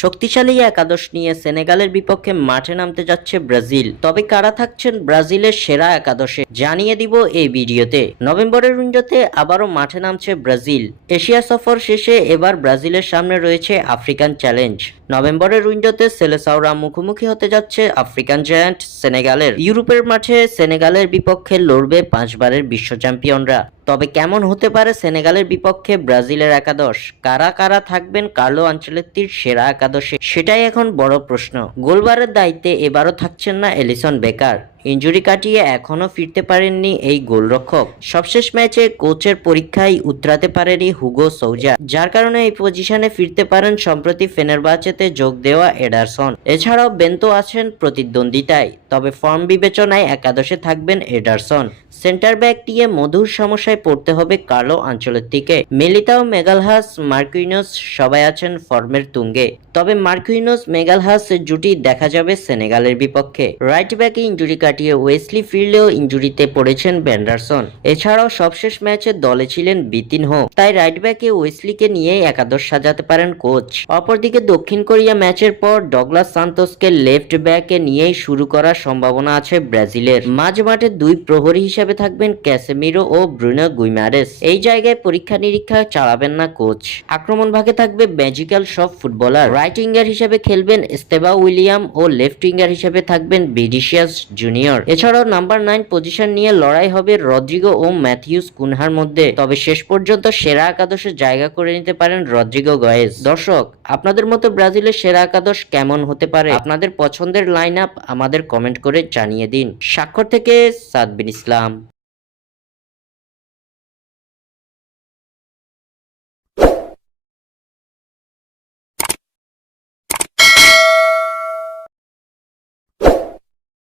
শক্তিশালী একাদশ নিয়ে সেনেগালের বিপক্ষে মাঠে নামতে যাচ্ছে ব্রাজিল। তবে কারা থাকছেন ব্রাজিলের সেরা একাদশে জানিয়ে দিব এই ভিডিওতে। নভেম্বরের উইন্ডোতে আবারও মাঠে নামছে ব্রাজিল। এশিয়া সফর শেষে এবার ব্রাজিলের সামনে রয়েছে আফ্রিকান চ্যালেঞ্জ। নভেম্বরের উইন্ডোতে সেলেসাওরা মুখোমুখি হতে যাচ্ছে আফ্রিকান জায়ান্ট সেনেগালের। ইউরোপের মাঠে সেনেগালের বিপক্ষে লড়বে 5 বারের বিশ্ব চ্যাম্পিয়নরা। তবে কেমন হতে পারে সেনেগালের বিপক্ষে ব্রাজিলের একাদশ? কারা কারা থাকবেন কার্লো আনচেলত্তির সেরা একাদশে, সেটাই এখন বড় প্রশ্ন। গোলবারের দায়িত্বে এবারও থাকছেন না এলিসন বেকার। ইনজুরি কাটিয়ে এখনো ফিরতে পারেননি এই গোলরক্ষক। সবশেষ ম্যাচে কোচের পরীক্ষায় উতরাতে পারেনি হুগো সৌজা, যার কারণে এই পজিশনে ফিরতে পারেন সম্প্রতি ফেনেরবাচেতে যোগ দেওয়া এডারসন। এছাড়াও বেন্তো আছেন প্রতিদ্বন্দ্বিতায়, তবে ফর্ম বিবেচনায় একাদশে থাকবেন এডারসন। সেন্টার ব্যাক নিয়ে মধুর সমস্যায় পড়তে হবে কার্লো আনচেলত্তিকে। মিলিতাও, মেগালহাস, মার্কুইনোস সবাই আছেন ফর্মের তুঙ্গে। তবে মার্কুইনোস মেগালহাস জুটি দেখা যাবে সেনেগালের বিপক্ষে। রাইট ব্যাকে ইনজুরি কাটিয়ে ওয়েসলি ফিরলেও ইনজুরিতে পড়েছেন ভ্যান্ডারসন। এছাড়াও সবশেষ ম্যাচে দলে ছিলেন বিতিনহো, তাই রাইট ব্যাকে ওয়েসলিকে নিয়েই একাদশ সাজাতে পারেন কোচ। অপরদিকে দক্ষিণ কোরিয়া ম্যাচের পর ডগলাস সান্তোসকে লেফট ব্যাকে নিয়েই শুরু করার সম্ভাবনা আছে ব্রাজিলের। মাঝ মাঠে দুই প্রহরী হিসেবে থাকবেন ক্যাসেমিরো ও ব্রুনো গুইমারেস। এই জায়গায় পরীক্ষা নিরীক্ষা চালাবেন না কোচ। আক্রমণ ভাগে থাকবে ম্যাজিক্যাল সব ফুটবলার। রাইট উইঙ্গার হিসেবে খেলবেন এস্তেবা উইলিয়াম ও লেফট উইঙ্গার হিসেবে থাকবেন ভিনিসিয়াস জুনিয়র। এছাড়াও নাম্বার 9 পজিশন নিয়ে লড়াই হবে রদ্রিগো ও ম্যাথিউস কুনহার মধ্যে। তবে শেষ পর্যন্ত সেরা একাদশে জায়গা করে নিতে পারেন রদ্রিগো গয়েজ। দর্শক, আপনাদের মতো ব্রাজিলের সেরা একাদশ কেমন হতে পারে? আপনাদের পছন্দের লাইন আপ আমাদের কমেন্ট করে জানিয়ে দিন। স্বাক্ষর থেকে সাদবিন ইসলাম।